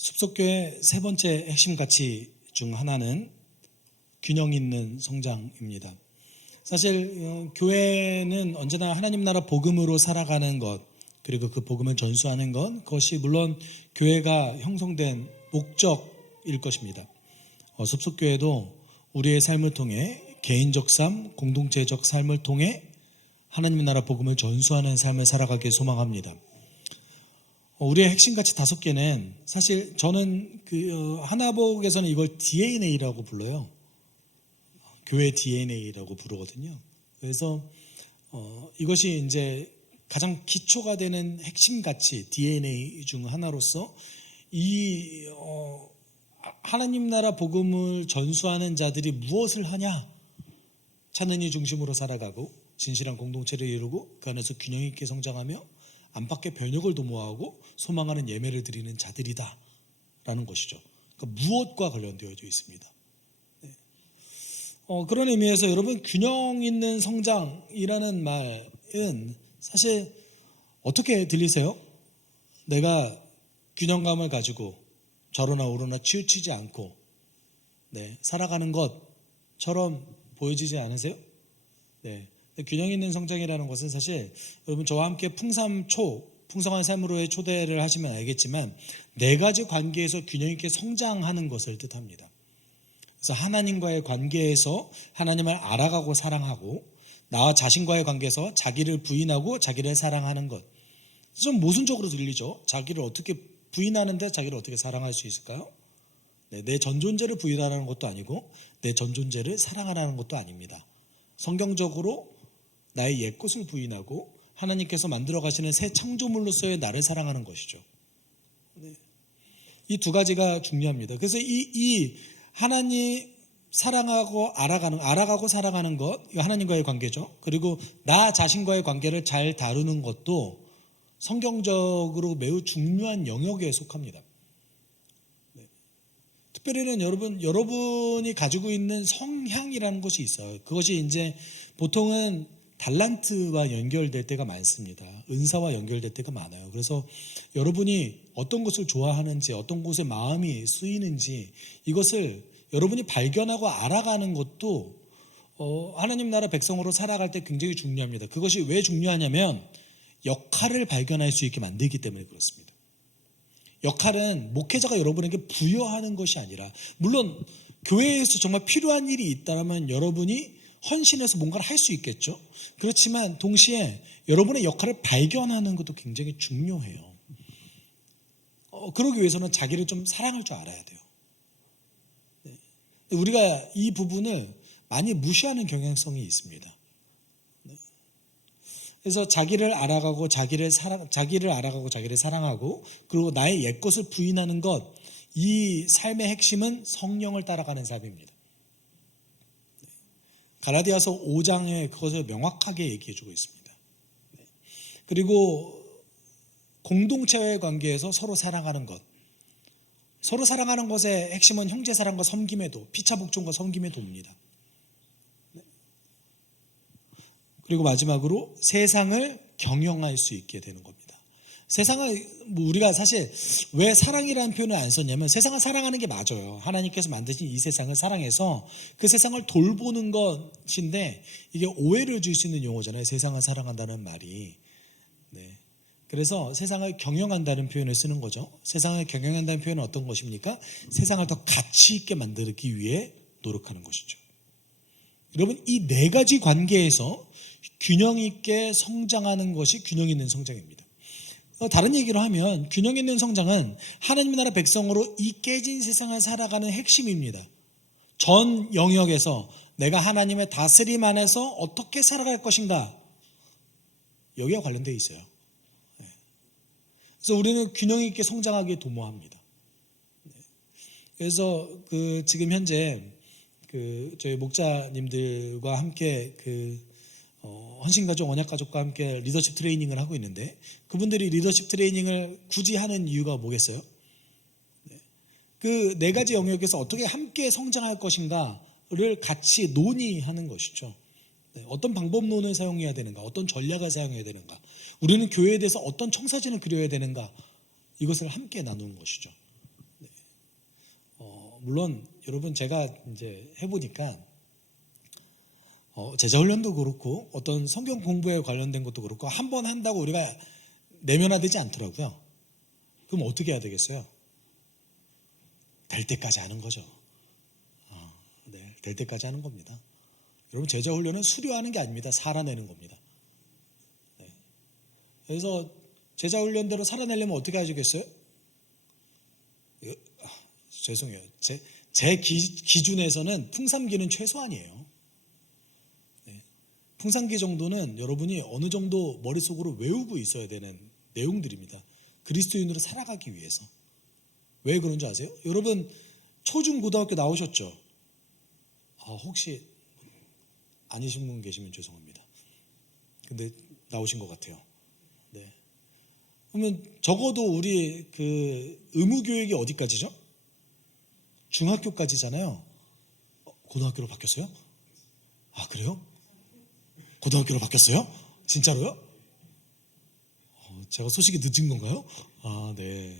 숲속교회 세 번째 핵심 가치 중 하나는 균형 있는 성장입니다. 사실 교회는 언제나 하나님 나라 복음으로 살아가는 것, 그리고 그 복음을 전수하는 것, 그것이 물론 교회가 형성된 목적일 것입니다. 숲속교회도 우리의 삶을 통해 개인적 삶, 공동체적 삶을 통해 하나님 나라 복음을 전수하는 삶을 살아가길 소망합니다. 우리의 핵심 가치 5개는 사실 저는 하나복에서는 이걸 DNA라고 불러요. 교회 DNA라고 부르거든요. 그래서 이것이 이제 가장 기초가 되는 핵심 가치 DNA 중 하나로서 이 하나님 나라 복음을 전수하는 자들이 무엇을 하냐? 찾는 이 중심으로 살아가고 진실한 공동체를 이루고 그 안에서 균형 있게 성장하며 안팎의 변혁을 도모하고 소망하는 예배를 드리는 자들이다 라는 것이죠. 그러니까 무엇과 관련되어 있습니다. 네. 그런 의미에서 여러분, 균형 있는 성장이라는 말은 사실 어떻게 들리세요? 내가 균형감을 가지고 저러나 오르나 치우치지 않고 살아가는 것처럼 보여지지 않으세요? 네. 균형 있는 성장이라는 것은 사실 여러분 저와 함께 풍성한 삶으로의 초대를 하시면 알겠지만 4가지 관계에서 균형 있게 성장하는 것을 뜻합니다. 그래서 하나님과의 관계에서 하나님을 알아가고 사랑하고 나와 자신과의 관계에서 자기를 부인하고 자기를 사랑하는 것. 좀 모순적으로 들리죠? 자기를 어떻게 부인하는데 자기를 어떻게 사랑할 수 있을까요? 내 전 존재를 부인하라는 것도 아니고 내 전 존재를 사랑하라는 것도 아닙니다. 성경적으로 나의 옛것을 부인하고 하나님께서 만들어 가시는 새 창조물로서의 나를 사랑하는 것이죠. 이 2가지가 중요합니다. 그래서 이 하나님 사랑하고 알아가고 사랑하는 것, 이거 하나님과의 관계죠. 그리고 나 자신과의 관계를 잘 다루는 것도 성경적으로 매우 중요한 영역에 속합니다. 특별히는 여러분이 가지고 있는 성향이라는 것이 있어요. 그것이 이제 보통은 달란트와 연결될 때가 많습니다. 은사와 연결될 때가 많아요. 그래서 여러분이 어떤 것을 좋아하는지, 어떤 곳에 마음이 쓰이는지 이것을 여러분이 발견하고 알아가는 것도 하나님 나라 백성으로 살아갈 때 굉장히 중요합니다. 그것이 왜 중요하냐면 역할을 발견할 수 있게 만들기 때문에 그렇습니다. 역할은 목회자가 여러분에게 부여하는 것이 아니라, 물론 교회에서 정말 필요한 일이 있다면 여러분이 헌신해서 뭔가를 할 수 있겠죠. 그렇지만 동시에 여러분의 역할을 발견하는 것도 굉장히 중요해요. 그러기 위해서는 자기를 좀 사랑할 줄 알아야 돼요. 우리가 이 부분을 많이 무시하는 경향성이 있습니다. 그래서 자기를 알아가고 자기를 사랑하고 그리고 나의 옛것을 부인하는 것, 이 삶의 핵심은 성령을 따라가는 삶입니다. 갈라디아서 5장에 그것을 명확하게 얘기해주고 있습니다. 그리고 공동체와의 관계에서 서로 사랑하는 것, 서로 사랑하는 것의 핵심은 형제사랑과 섬김의 도, 피차복종과 섬김의 도입니다. 그리고 마지막으로 세상을 경영할 수 있게 되는 겁니다. 세상을 우리가 사실 왜 사랑이라는 표현을 안 썼냐면 세상을 사랑하는 게 맞아요. 하나님께서 만드신 이 세상을 사랑해서 그 세상을 돌보는 것인데 이게 오해를 줄 수 있는 용어잖아요. 세상을 사랑한다는 말이. 그래서 세상을 경영한다는 표현을 쓰는 거죠. 세상을 경영한다는 표현은 어떤 것입니까? 세상을 더 가치 있게 만들기 위해 노력하는 것이죠. 여러분, 이 4가지 관계에서 균형 있게 성장하는 것이 균형 있는 성장입니다. 다른 얘기로 하면 균형 있는 성장은 하나님 나라 백성으로 이 깨진 세상을 살아가는 핵심입니다. 전 영역에서 내가 하나님의 다스림 안에서 어떻게 살아갈 것인가, 여기와 관련되어 있어요. 그래서 우리는 균형 있게 성장하기에 도모합니다. 그래서 지금 현재 저희 목자님들과 함께 헌신가족, 언약가족과 함께 리더십 트레이닝을 하고 있는데, 그분들이 리더십 트레이닝을 굳이 하는 이유가 뭐겠어요? 그 4가지 영역에서 어떻게 함께 성장할 것인가를 같이 논의하는 것이죠. 어떤 방법론을 사용해야 되는가, 어떤 전략을 사용해야 되는가, 우리는 교회에 대해서 어떤 청사진을 그려야 되는가, 이것을 함께 나누는 것이죠. 물론 여러분 제가 이제 해보니까 제자훈련도 그렇고 어떤 성경 공부에 관련된 것도 그렇고 한 번 한다고 우리가 내면화되지 않더라고요. 그럼 어떻게 해야 되겠어요? 될 때까지 하는 거죠. 네, 될 때까지 하는 겁니다. 여러분 제자훈련은 수료하는 게 아닙니다. 살아내는 겁니다. 네. 그래서 제자훈련대로 살아내려면 어떻게 하시겠어요? 죄송해요. 제 기준에서는 풍삼기는 최소한이에요. 네. 풍삼기 정도는 여러분이 어느 정도 머릿속으로 외우고 있어야 되는 내용들입니다. 그리스도인으로 살아가기 위해서. 왜 그런 줄 아세요? 여러분 초중 고등학교 나오셨죠? 혹시 아니신 분 계시면 죄송합니다. 근데 나오신 것 같아요. 네. 그러면 적어도 우리 그 의무교육이 어디까지죠? 중학교까지잖아요. 고등학교로 바뀌었어요? 그래요? 고등학교로 바뀌었어요? 진짜로요? 제가 소식이 늦은 건가요? 네.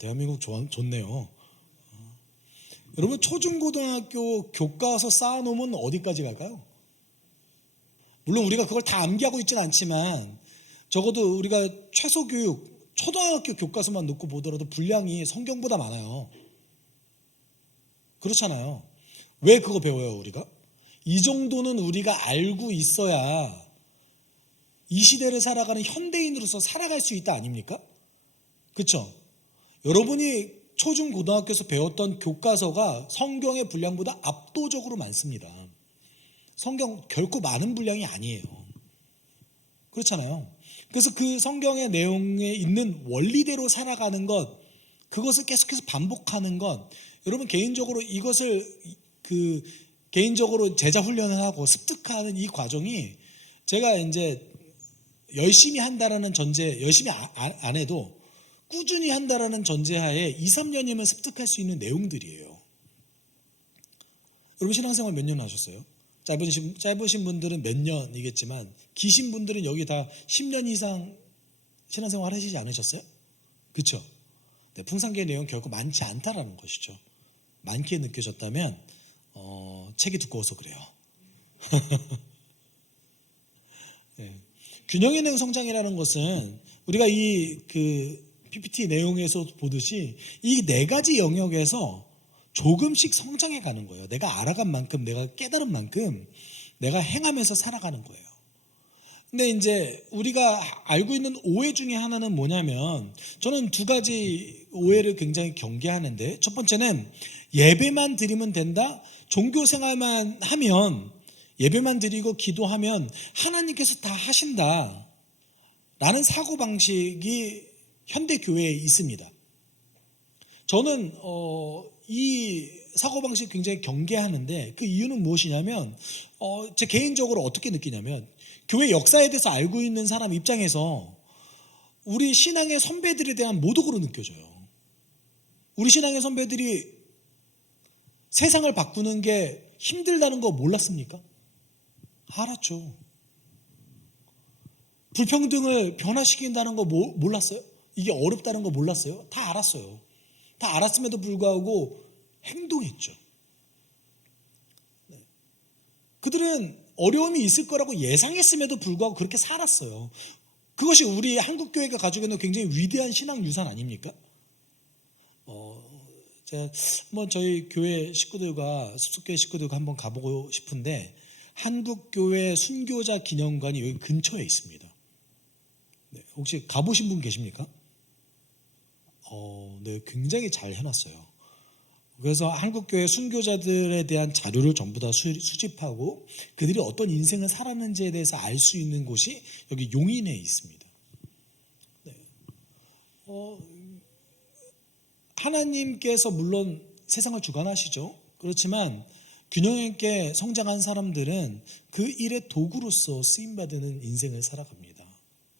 대한민국 좋네요. 여러분 초중고등학교 교과서 쌓아놓으면 어디까지 갈까요? 물론 우리가 그걸 다 암기하고 있지는 않지만 적어도 우리가 최소교육 초등학교 교과서만 놓고 보더라도 분량이 성경보다 많아요. 그렇잖아요. 왜 그거 배워요 우리가? 이 정도는 우리가 알고 있어야 이 시대를 살아가는 현대인으로서 살아갈 수 있다 아닙니까? 그렇죠? 여러분이 초중 고등학교에서 배웠던 교과서가 성경의 분량보다 압도적으로 많습니다. 성경 결코 많은 분량이 아니에요. 그렇잖아요. 그래서 그 성경의 내용에 있는 원리대로 살아가는 것, 그것을 계속해서 반복하는 것, 여러분 개인적으로 이것을 개인적으로 제자 훈련을 하고 습득하는 이 과정이 제가 이제 열심히 한다라는 전제, 열심히 안 해도 꾸준히 한다라는 전제하에 2, 3년이면 습득할 수 있는 내용들이에요. 여러분 신앙생활 몇 년 하셨어요? 짧으신 분들은 몇 년이겠지만 기신 분들은 여기 다 10년 이상 신앙생활 하시지 않으셨어요? 그렇죠? 네, 풍산계의 내용 결코 많지 않다라는 것이죠. 많게 느껴졌다면 책이 두꺼워서 그래요. 네. 균형 있는 성장이라는 것은 우리가 이 PPT 내용에서 보듯이 이 네 가지 영역에서 조금씩 성장해 가는 거예요. 내가 알아간 만큼, 내가 깨달은 만큼 내가 행하면서 살아가는 거예요. 근데 이제 우리가 알고 있는 오해 중에 하나는 뭐냐면 저는 두 가지 오해를 굉장히 경계하는데 첫 번째는 예배만 드리면 된다. 종교 생활만 하면 예배만 드리고 기도하면 하나님께서 다 하신다. 라는 사고방식이 현대교회에 있습니다. 저는 이 사고방식 굉장히 경계하는데 그 이유는 무엇이냐면 제 개인적으로 어떻게 느끼냐면 교회 역사에 대해서 알고 있는 사람 입장에서 우리 신앙의 선배들에 대한 모독으로 느껴져요. 우리 신앙의 선배들이 세상을 바꾸는 게 힘들다는 거 몰랐습니까? 알았죠. 불평등을 변화시킨다는 거 몰랐어요? 이게 어렵다는 거 몰랐어요? 다 알았어요. 다 알았음에도 불구하고 행동했죠. 네. 그들은 어려움이 있을 거라고 예상했음에도 불구하고 그렇게 살았어요. 그것이 우리 한국교회가 가지고 있는 굉장히 위대한 신앙 유산 아닙니까? 제가 한번 저희 교회 식구들과 숲속교회 식구들과 한번 가보고 싶은데 한국교회 순교자 기념관이 여기 근처에 있습니다. 네, 혹시 가보신 분 계십니까? 네, 굉장히 잘 해놨어요. 그래서 한국교회 순교자들에 대한 자료를 전부 다 수집하고 그들이 어떤 인생을 살았는지에 대해서 알 수 있는 곳이 여기 용인에 있습니다. 네. 하나님께서 물론 세상을 주관하시죠. 그렇지만 균형 있게 성장한 사람들은 그 일의 도구로서 쓰임받는 인생을 살아갑니다.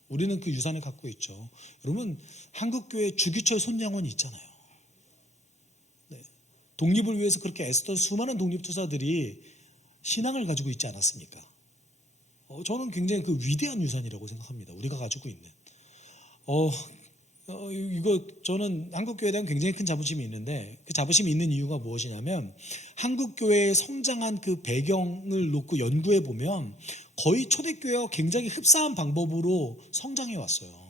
우리는 그 유산을 갖고 있죠. 여러분 한국교회 주기철 손양원이 있잖아요. 네. 독립을 위해서 그렇게 애쓰던 수많은 독립투사들이 신앙을 가지고 있지 않았습니까? 저는 굉장히 그 위대한 유산이라고 생각합니다. 우리가 가지고 있는 이거 저는 한국교회에 대한 굉장히 큰 자부심이 있는데, 그 자부심이 있는 이유가 무엇이냐면 한국교회의 성장한 그 배경을 놓고 연구해 보면 거의 초대교회와 굉장히 흡사한 방법으로 성장해 왔어요.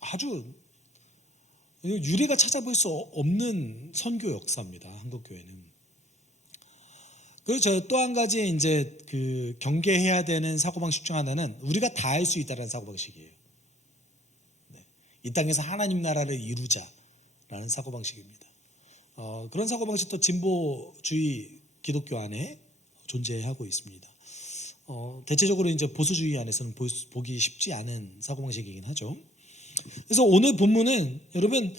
아주 유례가 찾아볼 수 없는 선교 역사입니다. 한국교회는. 그리고 저 또 한 가지 이제 그 경계해야 되는 사고방식 중 하나는 우리가 다 할 수 있다는 사고방식이에요. 이 땅에서 하나님 나라를 이루자라는 사고방식입니다. 그런 사고방식도 진보주의 기독교 안에 존재하고 있습니다. 대체적으로 이제 보수주의 안에서는 보기 쉽지 않은 사고방식이긴 하죠. 그래서 오늘 본문은 여러분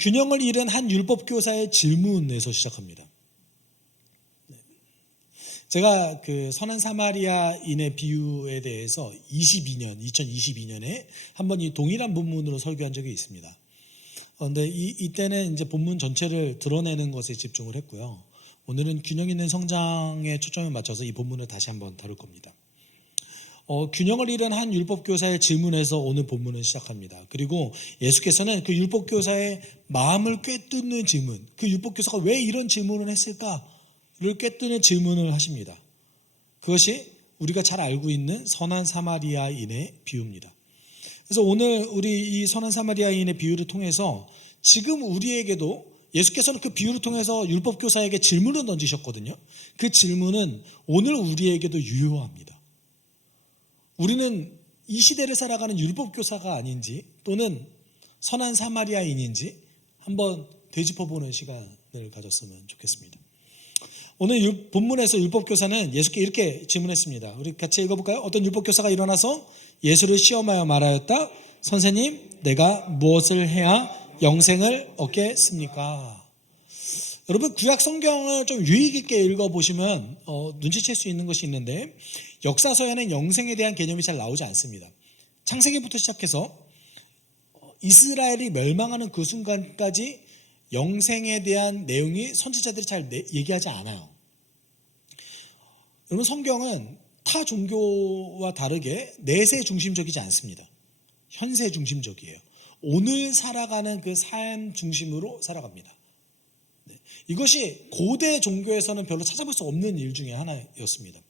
균형을 잃은 한 율법교사의 질문에서 시작합니다. 제가 그 선한 사마리아인의 비유에 대해서 2022년에 한번 이 동일한 본문으로 설교한 적이 있습니다. 그런데 이때는 이제 본문 전체를 드러내는 것에 집중을 했고요. 오늘은 균형 있는 성장에 초점을 맞춰서 이 본문을 다시 한번 다룰 겁니다. 균형을 잃은 한 율법교사의 질문에서 오늘 본문은 시작합니다. 그리고 예수께서는 그 율법교사의 마음을 꿰뚫는 질문, 그 율법교사가 왜 이런 질문을 했을까를 꿰뚫는 질문을 하십니다. 그것이 우리가 잘 알고 있는 선한 사마리아인의 비유입니다. 그래서 오늘 우리 이 선한 사마리아인의 비유를 통해서 지금 우리에게도 예수께서는 그 비유를 통해서 율법교사에게 질문을 던지셨거든요. 그 질문은 오늘 우리에게도 유효합니다. 우리는 이 시대를 살아가는 율법교사가 아닌지 또는 선한 사마리아인인지 한번 되짚어보는 시간을 가졌으면 좋겠습니다. 오늘 본문에서 율법교사는 예수께 이렇게 질문했습니다. 우리 같이 읽어볼까요? 어떤 율법교사가 일어나서 예수를 시험하여 말하였다. 선생님, 내가 무엇을 해야 영생을 얻겠습니까? 여러분, 구약 성경을 좀 유익 있게 읽어보시면 눈치챌 수 있는 것이 있는데 역사서에는 영생에 대한 개념이 잘 나오지 않습니다. 창세기부터 시작해서 이스라엘이 멸망하는 그 순간까지 영생에 대한 내용이 선지자들이 잘 얘기하지 않아요. 여러분, 성경은 타 종교와 다르게 내세 중심적이지 않습니다. 현세 중심적이에요. 오늘 살아가는 그 삶 중심으로 살아갑니다. 이것이 고대 종교에서는 별로 찾아볼 수 없는 일 중에 하나였습니다.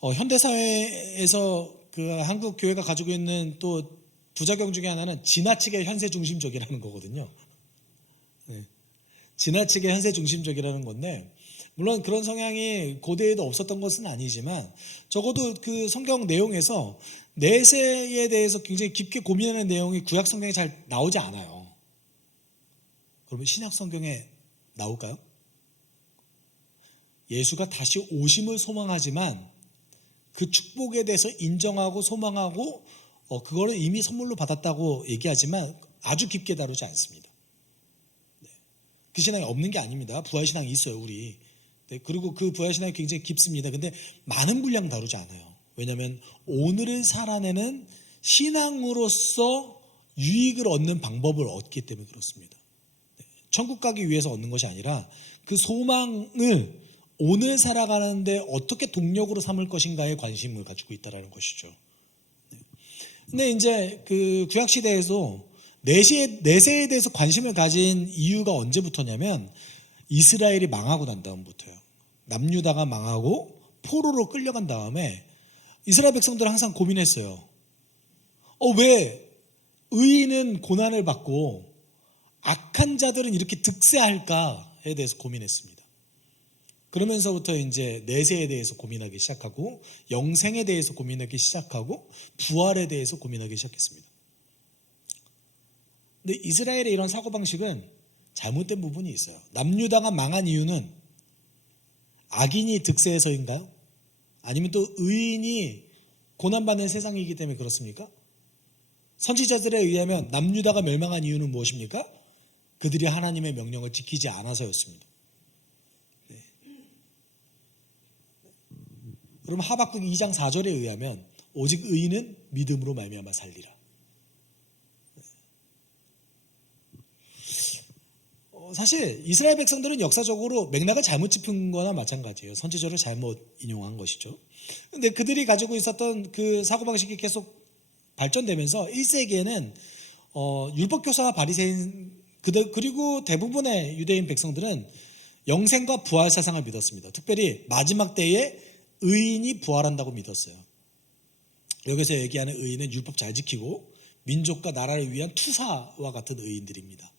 현대사회에서 그 한국 교회가 가지고 있는 또 부작용 중에 하나는 지나치게 현세 중심적이라는 거거든요. 지나치게 현세 중심적이라는 건데, 물론 그런 성향이 고대에도 없었던 것은 아니지만 적어도 그 성경 내용에서 내세에 대해서 굉장히 깊게 고민하는 내용이 구약 성경에 잘 나오지 않아요. 그러면 신약 성경에 나올까요? 예수가 다시 오심을 소망하지만 그 축복에 대해서 인정하고 소망하고 그거를 이미 선물로 받았다고 얘기하지만 아주 깊게 다루지 않습니다. 그 신앙이 없는 게 아닙니다. 부활신앙이 있어요, 우리. 그리고 그 부활신앙이 굉장히 깊습니다. 근데 많은 분량 다루지 않아요. 왜냐하면 오늘을 살아내는 신앙으로서 유익을 얻는 방법을 얻기 때문에 그렇습니다. 천국 가기 위해서 얻는 것이 아니라 그 소망을 오늘 살아가는데 어떻게 동력으로 삼을 것인가에 관심을 가지고 있다는 것이죠. 근데 이제 그 구약시대에서 내세에 대해서 관심을 가진 이유가 언제부터냐면 이스라엘이 망하고 난 다음부터요. 남유다가 망하고 포로로 끌려간 다음에 이스라엘 백성들은 항상 고민했어요. 왜 의인은 고난을 받고 악한 자들은 이렇게 득세할까에 대해서 고민했습니다. 그러면서부터 이제 내세에 대해서 고민하기 시작하고 영생에 대해서 고민하기 시작하고 부활에 대해서 고민하기 시작했습니다. 근데 이스라엘의 이런 사고방식은 잘못된 부분이 있어요. 남유다가 망한 이유는 악인이 득세해서인가요? 아니면 또 의인이 고난받는 세상이기 때문에 그렇습니까? 선지자들에 의하면 남유다가 멸망한 이유는 무엇입니까? 그들이 하나님의 명령을 지키지 않아서였습니다. 그럼 하박국 2장 4절에 의하면 오직 의인은 믿음으로 말미암아 살리라. 사실 이스라엘 백성들은 역사적으로 맥락을 잘못 짚은 거나 마찬가지예요. 선지자를 잘못 인용한 것이죠. 근데 그들이 가지고 있었던 그 사고방식이 계속 발전되면서 1세기에는 율법교사와 바리새인 그리고 대부분의 유대인 백성들은 영생과 부활 사상을 믿었습니다. 특별히 마지막 때에 의인이 부활한다고 믿었어요. 여기서 얘기하는 의인은 율법 잘 지키고 민족과 나라를 위한 투사와 같은 의인들입니다.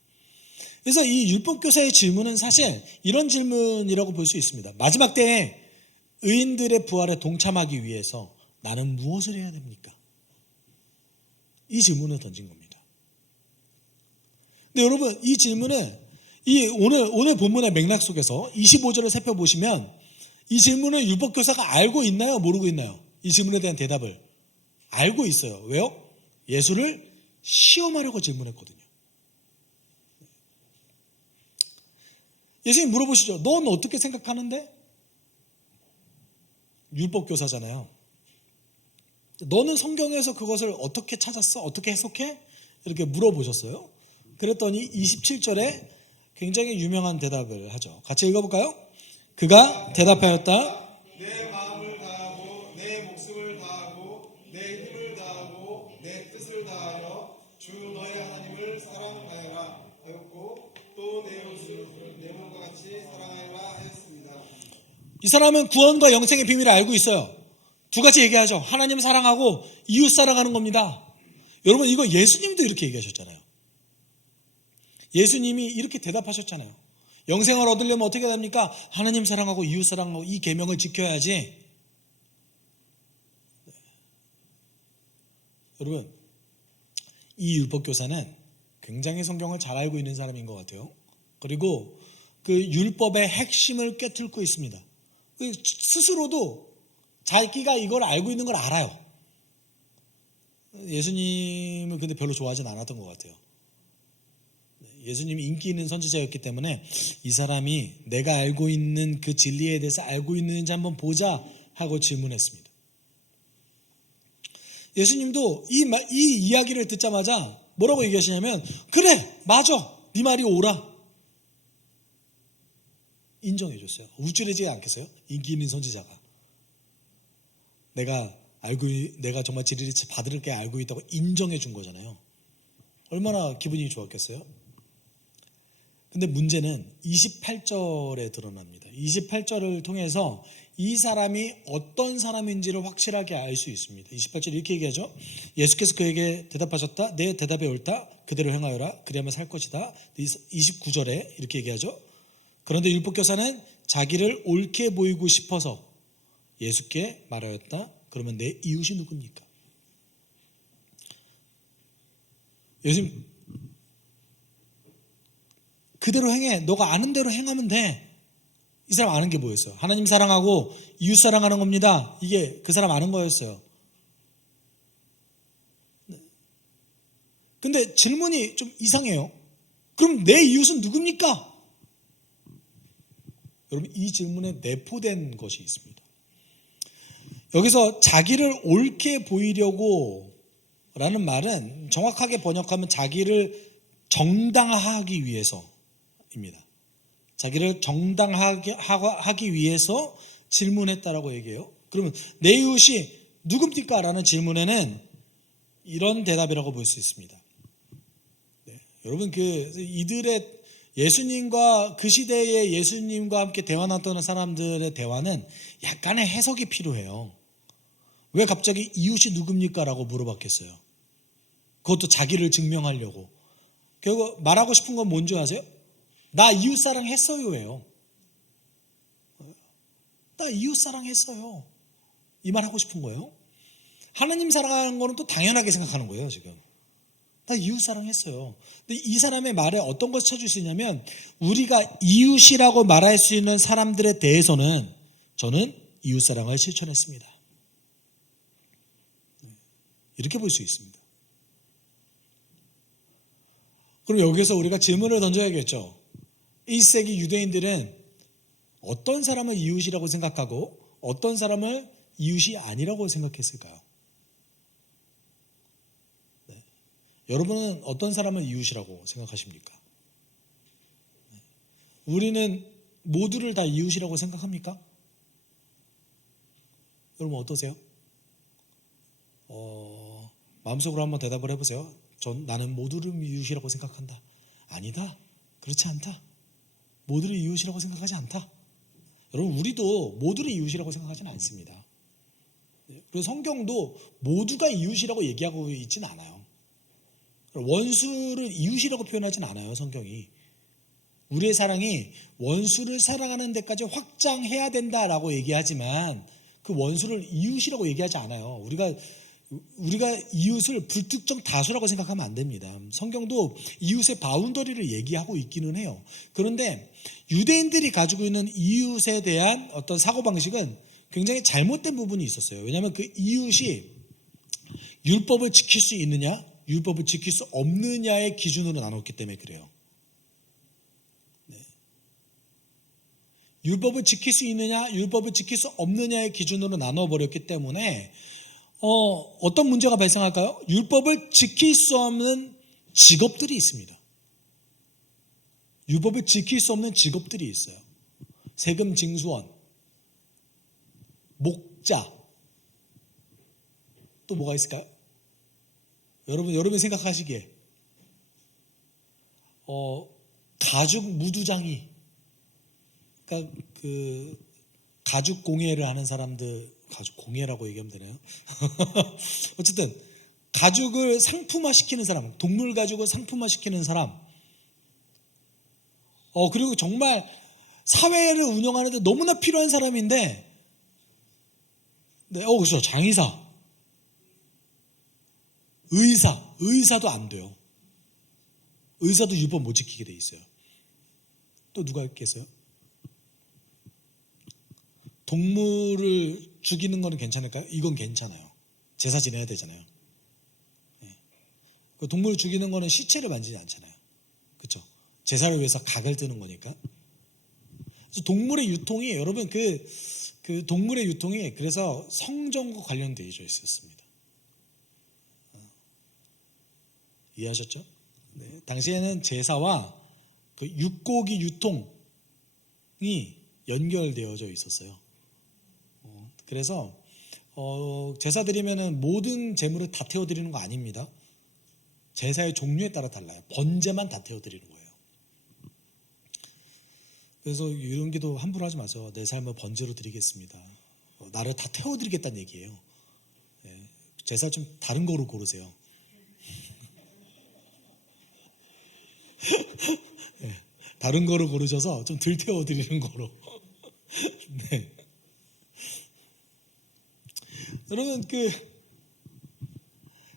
그래서 이 율법교사의 질문은 사실 이런 질문이라고 볼 수 있습니다. 마지막 때에 의인들의 부활에 동참하기 위해서 나는 무엇을 해야 됩니까? 이 질문을 던진 겁니다. 근데 여러분, 이 질문은 오늘 본문의 맥락 속에서 25절을 살펴보시면 이 질문을 율법교사가 알고 있나요? 모르고 있나요? 이 질문에 대한 대답을 알고 있어요. 왜요? 예수를 시험하려고 질문했거든요. 예수님 물어보시죠. 넌 어떻게 생각하는데? 율법교사잖아요. 너는 성경에서 그것을 어떻게 찾았어? 어떻게 해석해? 이렇게 물어보셨어요. 그랬더니 27절에 굉장히 유명한 대답을 하죠. 같이 읽어볼까요? 그가 대답하였다. 내 마음을 다하고 내 목숨을 다하고 내 힘을 다하고 내 뜻을 다하여 주 너의 하나님을 사랑하여라 하였고 또 내 이웃을 내 몸과 같이 사랑하여라 하였습니다. 이 사람은 구원과 영생의 비밀을 알고 있어요. 두 가지 얘기하죠. 하나님 사랑하고 이웃 사랑하는 겁니다. 여러분, 이거 예수님도 이렇게 얘기하셨잖아요. 예수님이 이렇게 대답하셨잖아요. 영생을 얻으려면 어떻게 됩니까? 하나님 사랑하고 이웃 사랑하고 이 계명을 지켜야지. 여러분, 이 율법교사는 굉장히 성경을 잘 알고 있는 사람인 것 같아요. 그리고 그 율법의 핵심을 꿰뚫고 있습니다. 스스로도 자기가 이걸 알고 있는 걸 알아요. 예수님을 근데 별로 좋아하진 않았던 것 같아요. 예수님이 인기 있는 선지자였기 때문에 이 사람이 내가 알고 있는 그 진리에 대해서 알고 있는지 한번 보자 하고 질문했습니다. 예수님도 이 이야기를 듣자마자 뭐라고 얘기하시냐면 그래 맞아 네 말이 옳아 인정해 줬어요. 우쭐해지지 않겠어요? 인기 있는 선지자가 내가 정말 진리를 받을 게 알고 있다고 인정해 준 거잖아요. 얼마나 기분이 좋았겠어요? 근데 문제는 28절에 드러납니다. 28절을 통해서 이 사람이 어떤 사람인지를 확실하게 알 수 있습니다. 28절 이렇게 얘기하죠. 예수께서 그에게 대답하셨다. 내 대답이 옳다. 그대로 행하여라. 그리하면 살 것이다. 29절에 이렇게 얘기하죠. 그런데 율법교사는 자기를 옳게 보이고 싶어서 예수께 말하였다. 그러면 내 이웃이 누굽니까? 예수님 그대로 행해. 너가 아는 대로 행하면 돼. 이 사람 아는 게 뭐였어요? 하나님 사랑하고 이웃 사랑하는 겁니다. 이게 그 사람 아는 거였어요. 근데 질문이 좀 이상해요. 그럼 내 이웃은 누굽니까? 여러분 이 질문에 내포된 것이 있습니다. 여기서 자기를 옳게 보이려고 라는 말은 정확하게 번역하면 자기를 정당화하기 위해서입니다. 자기를 정당화하기 위해서 질문했다라고 얘기해요. 그러면 내 이웃이 누굽니까? 라는 질문에는 이런 대답이라고 볼 수 있습니다. 네. 여러분 이들의 예수님과 그 시대의 예수님과 함께 대화 나누는 사람들의 대화는 약간의 해석이 필요해요. 왜 갑자기 이웃이 누굽니까? 라고 물어봤겠어요. 그것도 자기를 증명하려고. 결국 말하고 싶은 건 뭔지 아세요? 나 이웃 사랑 했어요예요. 나 이웃 사랑 했어요. 이 말 하고 싶은 거예요. 하나님 사랑하는 거는 또 당연하게 생각하는 거예요, 지금. 나 이웃 사랑 했어요. 근데 이 사람의 말에 어떤 것을 찾을 수 있냐면 우리가 이웃이라고 말할 수 있는 사람들에 대해서는 저는 이웃 사랑을 실천했습니다. 이렇게 볼 수 있습니다. 그럼 여기서 우리가 질문을 던져야겠죠. 1세기 유대인들은 어떤 사람을 이웃이라고 생각하고 어떤 사람을 이웃이 아니라고 생각했을까요? 네. 여러분은 어떤 사람을 이웃이라고 생각하십니까? 네. 우리는 모두를 다 이웃이라고 생각합니까? 여러분 어떠세요? 마음속으로 한번 대답을 해보세요. 나는 모두를 이웃이라고 생각한다. 아니다. 그렇지 않다. 모두를 이웃이라고 생각하지 않다. 여러분 우리도 모두를 이웃이라고 생각하지는 않습니다. 그리고 성경도 모두가 이웃이라고 얘기하고 있지는 않아요. 원수를 이웃이라고 표현하지는 않아요. 성경이. 우리의 사랑이 원수를 사랑하는 데까지 확장해야 된다라고 얘기하지만 그 원수를 이웃이라고 얘기하지 않아요. 우리가 이웃을 불특정 다수라고 생각하면 안 됩니다. 성경도 이웃의 바운더리를 얘기하고 있기는 해요. 그런데 유대인들이 가지고 있는 이웃에 대한 어떤 사고방식은 굉장히 잘못된 부분이 있었어요. 왜냐하면 그 이웃이 율법을 지킬 수 있느냐, 율법을 지킬 수 없느냐의 기준으로 나눴기 때문에 그래요. 율법을 지킬 수 있느냐, 율법을 지킬 수 없느냐의 기준으로 나눠버렸기 때문에 어떤 문제가 발생할까요? 율법을 지킬 수 없는 직업들이 있습니다. 율법을 지킬 수 없는 직업들이 있어요. 세금 징수원, 목자, 또 뭐가 있을까요? 여러분 생각하시기에 가죽 무두장이, 그러니까 그 가죽 공예를 하는 사람들, 가죽 공예라고 얘기하면 되나요? 어쨌든 가죽을 상품화시키는 사람, 동물 가죽을 상품화시키는 사람, 그리고 정말 사회를 운영하는데 너무나 필요한 사람인데, 네, 그렇죠. 장의사, 의사도 안 돼요. 의사도 율법 못 지키게 돼 있어요. 또 누가 있겠어요? 동물을 죽이는 거는 괜찮을까요? 이건 괜찮아요. 제사 지내야 되잖아요. 그 동물을 죽이는 거는 시체를 만지지 않잖아요. 그렇죠? 제사를 위해서 각을 뜨는 거니까. 그래서 동물의 유통이, 여러분 그 동물의 유통이 그래서 성전과 관련되어 있었습니다. 이해하셨죠? 네, 당시에는 제사와 그 육고기 유통이 연결되어져 있었어요. 그래서 제사 드리면은 모든 제물을 다 태워드리는 거 아닙니다. 제사의 종류에 따라 달라요. 번제만 다 태워드리는 거예요. 그래서 이런 기도 함부로 하지 마세요. 내 삶을 번제로 드리겠습니다. 나를 다 태워드리겠다는 얘기예요. 제사 좀 다른 거로 고르세요. 다른 거로 고르셔서 좀 덜 태워드리는 거로. 네. 여러분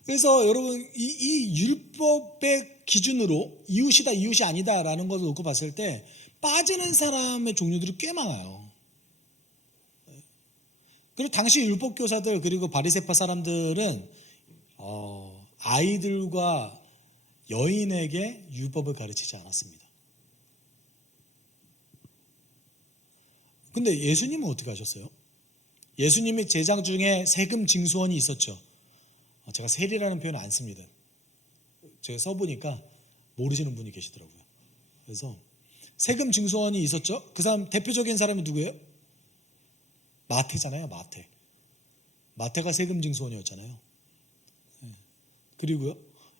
그래서 여러분 이 율법의 기준으로 이웃이다 이웃이 아니다라는 것을 놓고 봤을 때 빠지는 사람의 종류들이 꽤 많아요. 그리고 당시 율법 교사들 그리고 바리새파 사람들은 아이들과 여인에게 율법을 가르치지 않았습니다. 근데 예수님은 어떻게 하셨어요? 예수님의 제자 중에 세금 징수원이 있었죠. 제가 세리라는 표현을 안 씁니다. 제가 써보니까 모르시는 분이 계시더라고요. 그래서 세금 징수원이 있었죠. 그 사람 대표적인 사람이 누구예요? 마태잖아요. 마태가 세금 징수원이었잖아요. 그리고요,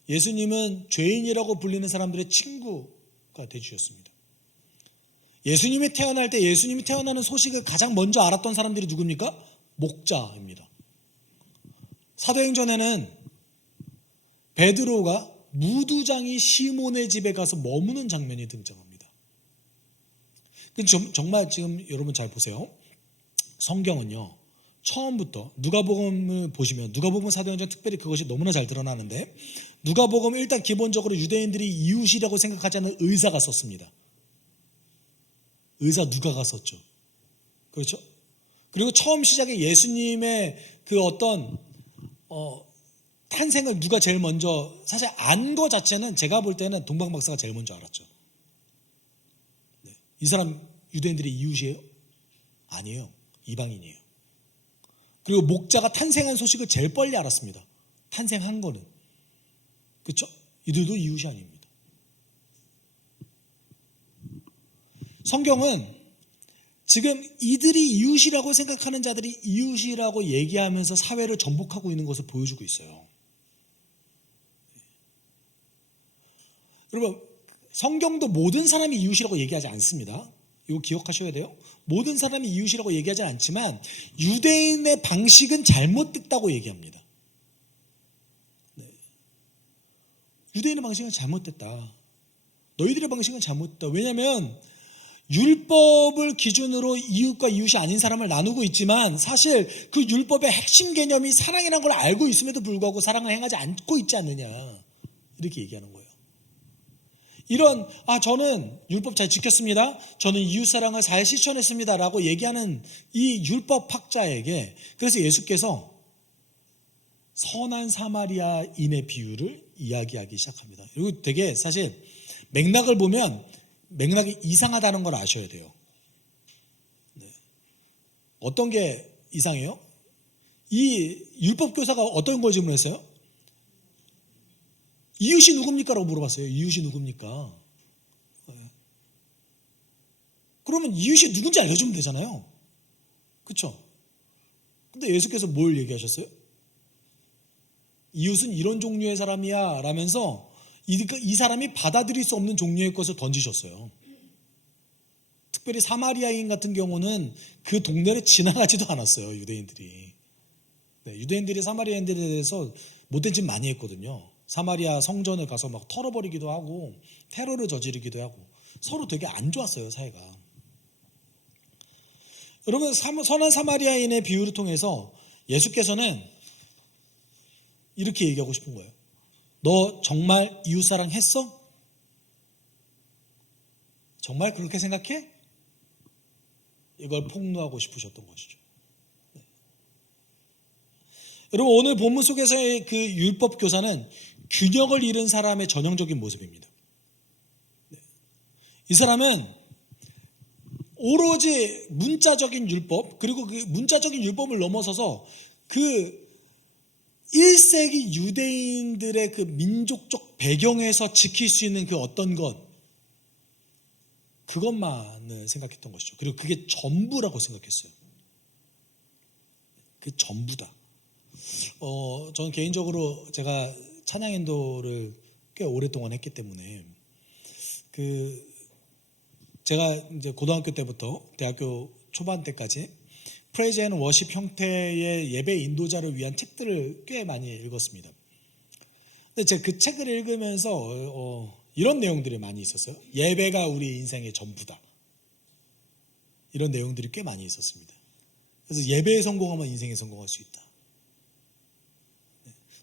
예수님은 죄인이라고 불리는 사람들의 친구가 되주셨습니다. 예수님이 태어날 때 예수님이 태어나는 소식을 가장 먼저 알았던 사람들이 누굽니까? 목자입니다. 사도행전에는 베드로가 무두장이 시몬의 집에 가서 머무는 장면이 등장합니다. 정말 지금 여러분 잘 보세요. 성경은요, 처음부터 누가복음을 보시면 누가복음 사도행전 특별히 그것이 너무나 잘 드러나는데, 누가복음 일단 기본적으로 유대인들이 이웃이라고 생각하지 않는 의사가 썼습니다. 의사 누가가 썼죠. 그렇죠? 그리고 처음 시작에 예수님의 그 어떤 탄생을 누가 제일 먼저 사실 안 거 자체는 제가 볼 때는 동방 박사가 제일 먼저 알았죠. 네. 이 사람 유대인들이 이웃이에요? 아니에요. 이방인이에요. 그리고 목자가 탄생한 소식을 제일 빨리 알았습니다. 탄생한 거는. 그렇죠? 이들도 이웃이 아닙니다. 성경은 지금 이들이 이웃이라고 생각하는 자들이 이웃이라고 얘기하면서 사회를 전복하고 있는 것을 보여주고 있어요. 여러분, 성경도 모든 사람이 이웃이라고 얘기하지 않습니다. 이거 기억하셔야 돼요. 모든 사람이 이웃이라고 얘기하지 않지만 유대인의 방식은 잘못됐다고 얘기합니다. 네. 유대인의 방식은 잘못됐다. 너희들의 방식은 잘못됐다. 왜냐하면 율법을 기준으로 이웃과 이웃이 아닌 사람을 나누고 있지만 사실 그 율법의 핵심 개념이 사랑이라는 걸 알고 있음에도 불구하고 사랑을 행하지 않고 있지 않느냐, 이렇게 얘기하는 거예요. 이런 저는 율법 잘 지켰습니다, 저는 이웃사랑을 잘 실천했습니다 라고 얘기하는 이 율법학자에게 그래서 예수께서 선한 사마리아인의 비유를 이야기하기 시작합니다. 그리고 되게 사실 맥락을 보면 맥락이 이상하다는 걸 아셔야 돼요. 네. 어떤 게 이상해요? 이 율법교사가 어떤 걸 질문했어요? 이웃이 누굽니까? 라고 물어봤어요. 이웃이 누굽니까? 네. 그러면 이웃이 누군지 알려주면 되잖아요. 그렇죠? 근데 예수께서 뭘 얘기하셨어요? 이웃은 이런 종류의 사람이야 라면서 이 사람이 받아들일 수 없는 종류의 것을 던지셨어요. 특별히 사마리아인 같은 경우는 그 동네를 지나가지도 않았어요. 유대인들이. 네, 유대인들이 사마리아인들에 대해서 못된 짓 많이 했거든요. 사마리아 성전을 가서 막 털어버리기도 하고 테러를 저지르기도 하고 서로 되게 안 좋았어요, 사이가. 여러분, 선한 사마리아인의 비유를 통해서 예수께서는 이렇게 얘기하고 싶은 거예요. 너 정말 이웃사랑 했어? 정말 그렇게 생각해? 이걸 폭로하고 싶으셨던 것이죠. 네. 여러분, 오늘 본문 속에서의 그 율법 교사는 균형을 잃은 사람의 전형적인 모습입니다. 네. 이 사람은 오로지 문자적인 율법, 그리고 그 문자적인 율법을 넘어서서 그 1세기 유대인들의 그 민족적 배경에서 지킬 수 있는 그 어떤 것, 그것만을 생각했던 것이죠. 그리고 그게 전부라고 생각했어요. 그 전부다. 저는 개인적으로 제가 찬양 인도를 꽤 오랫동안 했기 때문에 제가 이제 고등학교 때부터 대학교 초반 때까지 프레이즈 앤 워십 형태의 예배 인도자를 위한 책들을 꽤 많이 읽었습니다. 근데 제가 그 책을 읽으면서 이런 내용들이 많이 있었어요. 예배가 우리 인생의 전부다. 이런 내용들이 꽤 많이 있었습니다. 그래서 예배에 성공하면 인생에 성공할 수 있다.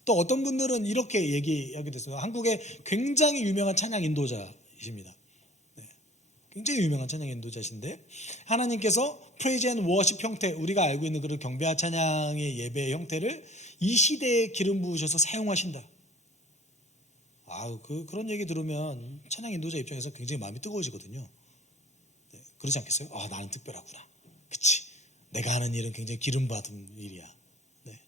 또 어떤 분들은 이렇게 얘기하게 됐어요. 한국의 굉장히 유명한 찬양 인도자이십니다. 굉장히 유명한 찬양 인도자신데 하나님께서 프레이즈 앤 워십 형태, 우리가 알고 있는 그런 경배와 찬양의 예배의 형태를 이 시대에 기름 부으셔서 사용하신다. 그런 얘기 들으면 찬양 인도자 입장에서 굉장히 마음이 뜨거워지거든요. 네, 그러지 않겠어요? 나는 특별하구나. 그치? 내가 하는 일은 굉장히 기름 받은 일이야. 네.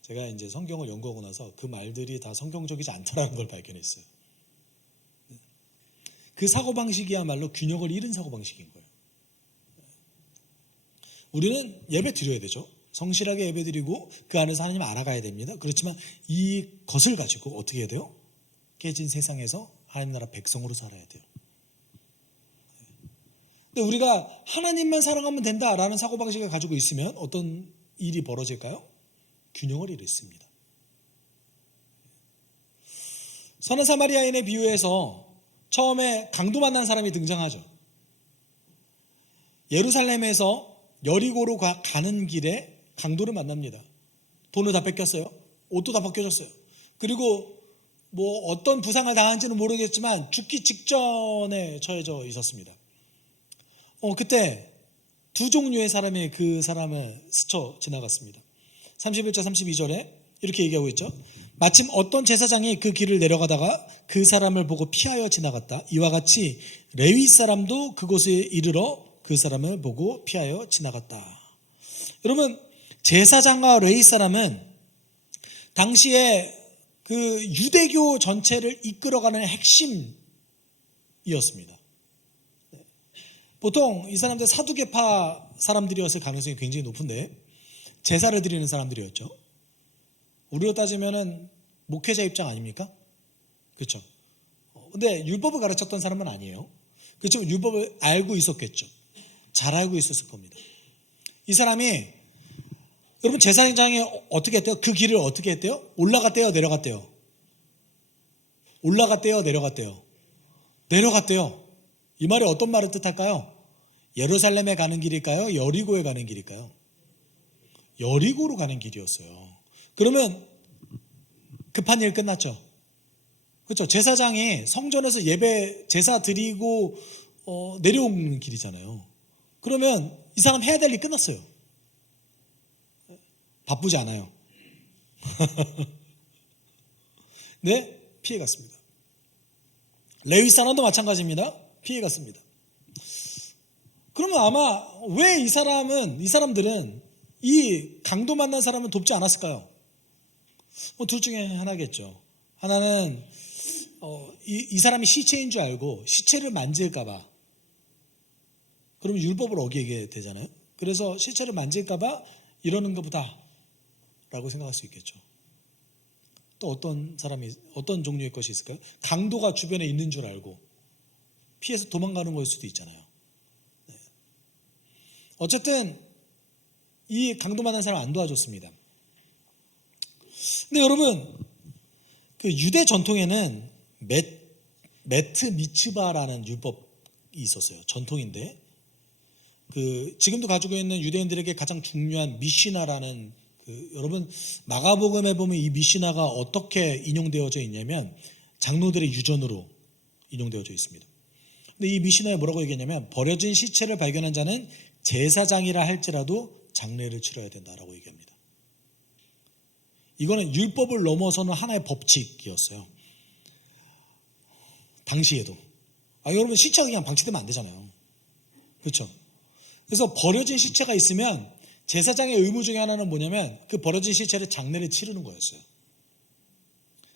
제가 이제 성경을 연구하고 나서 그 말들이 다 성경적이지 않다라는 걸 발견했어요. 그 사고방식이야말로 균형을 잃은 사고방식인 거예요. 우리는 예배 드려야 되죠. 성실하게 예배 드리고 그 안에서 하나님을 알아가야 됩니다. 그렇지만 이것을 가지고 어떻게 해야 돼요? 깨진 세상에서 하나님 나라 백성으로 살아야 돼요. 근데 우리가 하나님만 사랑하면 된다라는 사고방식을 가지고 있으면 어떤 일이 벌어질까요? 균형을 잃습니다. 선한 사마리아인의 비유에서 처음에 강도 만난 사람이 등장하죠. 예루살렘에서 여리고로 가는 길에 강도를 만납니다. 돈을 다 뺏겼어요. 옷도 다 벗겨졌어요. 그리고 어떤 부상을 당한지는 모르겠지만 죽기 직전에 처해져 있었습니다. 그때 두 종류의 사람이 그 사람을 스쳐 지나갔습니다. 31절 32절에 이렇게 얘기하고 있죠. 마침 어떤 제사장이 그 길을 내려가다가 그 사람을 보고 피하여 지나갔다. 이와 같이 레위 사람도 그곳에 이르러 그 사람을 보고 피하여 지나갔다. 여러분, 제사장과 레위 사람은 당시에 그 유대교 전체를 이끌어가는 핵심 이었습니다. 보통 이 사람들 사두개파 사람들이었을 가능성이 굉장히 높은데 제사를 드리는 사람들이었죠. 우리로 따지면은 목회자 입장 아닙니까? 그렇죠. 근데 율법을 가르쳤던 사람은 아니에요. 그렇지만 율법을 알고 있었겠죠. 잘 알고 있었을 겁니다. 이 사람이 여러분 제사장이 어떻게 했대요? 그 길을 어떻게 했대요? 올라갔대요, 내려갔대요? 올라갔대요, 내려갔대요? 내려갔대요. 이 말이 어떤 말을 뜻할까요? 예루살렘에 가는 길일까요? 여리고에 가는 길일까요? 여리고로 가는 길이었어요. 그러면 급한 일 끝났죠. 그렇죠. 제사장이 성전에서 예배 제사 드리고 내려오는 길이잖아요. 그러면 이 사람 해야 될 일 끝났어요. 바쁘지 않아요. 네, 피해갔습니다. 레위 사람도 마찬가지입니다. 피해갔습니다. 그러면 아마 왜 이 사람들은 이 강도 만난 사람을 돕지 않았을까요? 둘 중에 하나겠죠. 하나는 이 사람이 시체인 줄 알고 시체를 만질까봐, 그럼 율법을 어기게 되잖아요. 그래서 시체를 만질까봐 이러는 것보다 라고 생각할 수 있겠죠. 또 어떤 종류의 것이 있을까요? 강도가 주변에 있는 줄 알고 피해서 도망가는 걸 수도 있잖아요. 네. 어쨌든 이 강도 만난 사람 안 도와줬습니다. 근데 여러분, 그 유대 전통에는 메트 미츠바라는 율법이 있었어요. 전통인데 지금도 가지고 있는 유대인들에게 가장 중요한 미시나라는 여러분 마가복음에 보면 이 미시나가 어떻게 인용되어져 있냐면 장로들의 유전으로 인용되어져 있습니다. 근데 이 미시나에 뭐라고 얘기했냐면 버려진 시체를 발견한 자는 제사장이라 할지라도 장례를 치러야 된다라고 얘기합니다. 이거는 율법을 넘어서는 하나의 법칙이었어요. 당시에도. 여러분 시체가 그냥 방치되면 안 되잖아요. 그렇죠? 그래서 버려진 시체가 있으면 제사장의 의무 중에 하나는 뭐냐면 그 버려진 시체를 장례를 치르는 거였어요.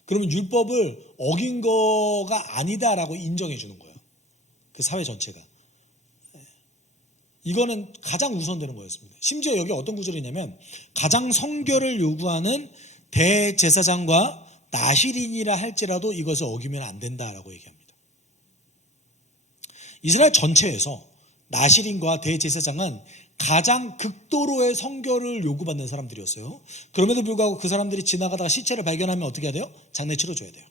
그러면 율법을 어긴 거가 아니다라고 인정해 주는 거예요. 그 사회 전체가. 이거는 가장 우선되는 거였습니다. 심지어 여기 어떤 구절이 있냐면 가장 성결을 요구하는 대제사장과 나시린이라 할지라도 이것을 어기면 안 된다라고 얘기합니다. 이스라엘 전체에서 나시린과 대제사장은 가장 극도로의 성결을 요구받는 사람들이었어요. 그럼에도 불구하고 그 사람들이 지나가다가 시체를 발견하면 어떻게 해야 돼요? 장례 치러줘야 돼요.